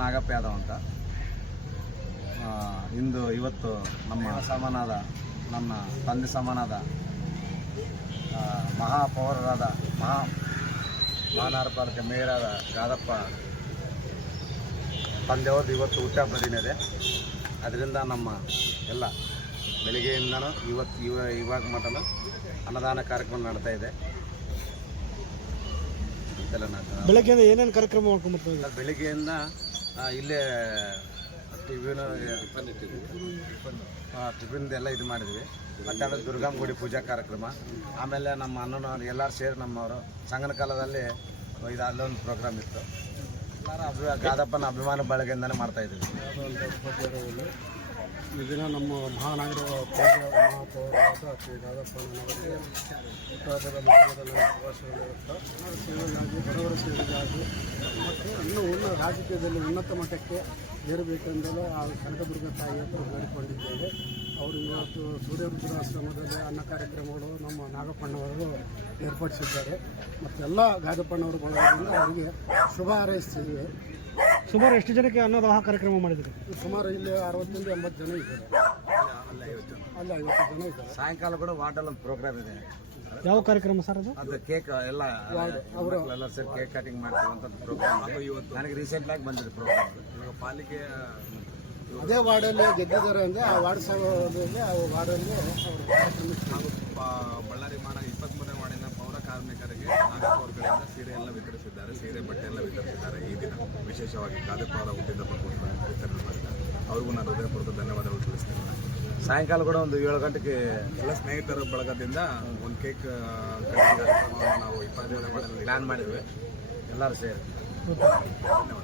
ನಾಗಪ್ಪ ಯಾದವ್ ಅಂತ. ಇವತ್ತು ನಮ್ಮ ಸಮಾನಾದ ನನ್ನ ತಂದೆ ಸಮಾನಾದ ಮಹಾಪೌರರಾದ ಮಹಾನಗರ ಪಾಲಿಕೆ ಮೇಯರಾದ ಗಾದಪ್ಪ ತಂದೆಯವ್ರದ್ದು ಇವತ್ತು ಹುಟ್ಟಹಬ್ಬ ದಿನ ಇದೆ. ಅದರಿಂದ ನಮ್ಮ ಎಲ್ಲ ಬೆಳಿಗ್ಗೆಯಿಂದನೂ ಇವಾಗ ಮಟನು ಅನ್ನದಾನ ಕಾರ್ಯಕ್ರಮ ನಡ್ತಾ ಇದೆ. ಬೆಳಗ್ಗೆಯಿಂದ ಏನೇನು ಕಾರ್ಯಕ್ರಮ ಮಾಡ್ಕೊಂಡ್ಬರ್ತೀವಿ? ಬೆಳಿಗ್ಗೆಯಿಂದ ಇಲ್ಲೇ ಟಿಫಿನ್ದೆಲ್ಲ ಇದು ಮಾಡಿದ್ವಿ. ಮಧ್ಯಾಹ್ನ ದುರ್ಗಮ್ಮ ಗುಡಿ ಪೂಜಾ ಕಾರ್ಯಕ್ರಮ, ಆಮೇಲೆ ನಮ್ಮ ಅಣ್ಣನವ್ರು ಎಲ್ಲರೂ ಸೇರಿ ನಮ್ಮವರು ಸಂಗನ ಕಾಲದಲ್ಲಿ ಇದು ಅಲ್ಲೊಂದು ಪ್ರೋಗ್ರಾಮ್ ಇತ್ತು. ಗಾದಪ್ಪನ ಅಭಿಮಾನ ಬಳಗೆಯಿಂದನೇ ಮಾಡ್ತಾಯಿದ್ವಿ. ಈ ದಿನ ನಮ್ಮ ಮಹಾನಗರ ಮಹಾಪೌರರಾದ ಶ್ರೀ ಗಾದಪ್ಪನವರಿಗೆ ಹುಟ್ಟುಹಬ್ಬದ ಸೇವೆಗಾಗಿ ಬಡವರ ಸೇವೆಗಾಗಿ ಮತ್ತು ಇನ್ನೂ ರಾಜಕೀಯದಲ್ಲಿ ಉನ್ನತ ಮಟ್ಟಕ್ಕೆ ಏರಬೇಕೆಂದಲೇ ಆ ಕನಕದುರ್ಗ ತಾಯಿ ಹತ್ರ ಬೇಡಿಕೊಂಡಿದ್ದೇವೆ. ಅವರು ಇವತ್ತು ಸೂರ್ಯರುದ್ರಾಶ್ರಮದಲ್ಲಿ ಅನ್ನ ಕಾರ್ಯಕ್ರಮಗಳು ನಮ್ಮ ನಾಗಪ್ಪಣ್ಣವರು ಏರ್ಪಡಿಸಿದ್ದಾರೆ. ಮತ್ತು ಎಲ್ಲ ಗಾದಪ್ಪಣ್ಣವರು ಬಳಗದಿಂದ ಅವರಿಗೆ ಶುಭ ಹಾರೈಸ್ತಿದ್ದೇವೆ. ಸುಮಾರು ಎಷ್ಟು ಜನಕ್ಕೆ ಅನ್ನದಾಹ ಕಾರ್ಯಕ್ರಮ ಮಾಡಿದ್ರು? ಸುಮಾರು ಇಲ್ಲಿ 60-80 ಜನ ಇದ್ದಾರೆ. ಅಲ್ಲಿ 50 ಜನ ಇದ್ದಾರೆ. ಸಾಯಂಕಾಲ ಕೂಡ ವಾರ್ಡಲ್ಲಿ ಒಂದು ಪ್ರೋಗ್ರಾಮ್ ಇದೆ. ಯಾವ ಕಾರ್ಯಕ್ರಮ ಸರ್ ಅದು? ಅದು ಕೇಕ್ ಎಲ್ಲ ಎಲ್ಲರೂ ಸೇರಿ ಕೇಕ್ ಕಟಿಂಗ್ ಮಾಡ್ತೀವಂತ ಪ್ರೋಗ್ರಾಮ್. ನನಗೆ ರೀಸೆಂಟ್ಲಾಗಿ ಬಂದಿದೆ ಪ್ರೋಗ್ರಾಮ್. ಇವಾಗ ಪಾಲಿಕೆ ಅದೇ ವಾರ್ಡಲ್ಲಿ ಗೆದ್ದಿದ್ದಾರೆ ಅಂದರೆ ಆ ವಾರ್ಡ್ ಸಭೆಯಲ್ಲಿ ಆ ವಾರ್ಡಲ್ಲಿ ಹಾಗೂ ಬಳ್ಳಾರಿ ಮಾಡ 23ನೇ ವಾರ್ಡಿನ ಪೌರ ಕಾರ್ಮಿಕರಿಗೆ ನಾಗಪ್ಪ ಅವರ ಕಡೆಯಿಂದ ಸೀರೆ ಎಲ್ಲ ವಿತರಿಸಿದ್ದಾರೆ. ಸೀರೆ ಬಟ್ಟೆ ಎಲ್ಲ ವಿತರಿಸಿದ್ದಾರೆ. ಈ ದಿನ ವಿಶೇಷವಾಗಿ ಗಾದಪ್ಪ ಅವರ ಹುಟ್ಟಿದಬ್ಬ ವಿತರಣೆ ಮಾಡಿದ್ದಾರೆ. ಅವ್ರಿಗೂ ನಾನು ಹೃದಯಪೂರ್ವಕ ಧನ್ಯವಾದಗಳು ತಿಳಿಸ್ತೇನೆ. ಸಾಯಂಕಾಲ ಕೂಡ ಒಂದು 7 ಗಂಟೆಗೆ ಎಲ್ಲ ಸ್ನೇಹಿತರ ಬಳಗದಿಂದ ಒಂದು ಕೇಕ್ ಕಟಿಂಗ್ ಕಾರ್ಯಕ್ರಮವನ್ನು ನಾವು 23ನೇ ವಾರ್ಡಲ್ಲಿ ಪ್ಲ್ಯಾನ್ ಮಾಡಿದ್ವಿ ಎಲ್ಲರೂ ಸೇರಿ. ಧನ್ಯವಾದ.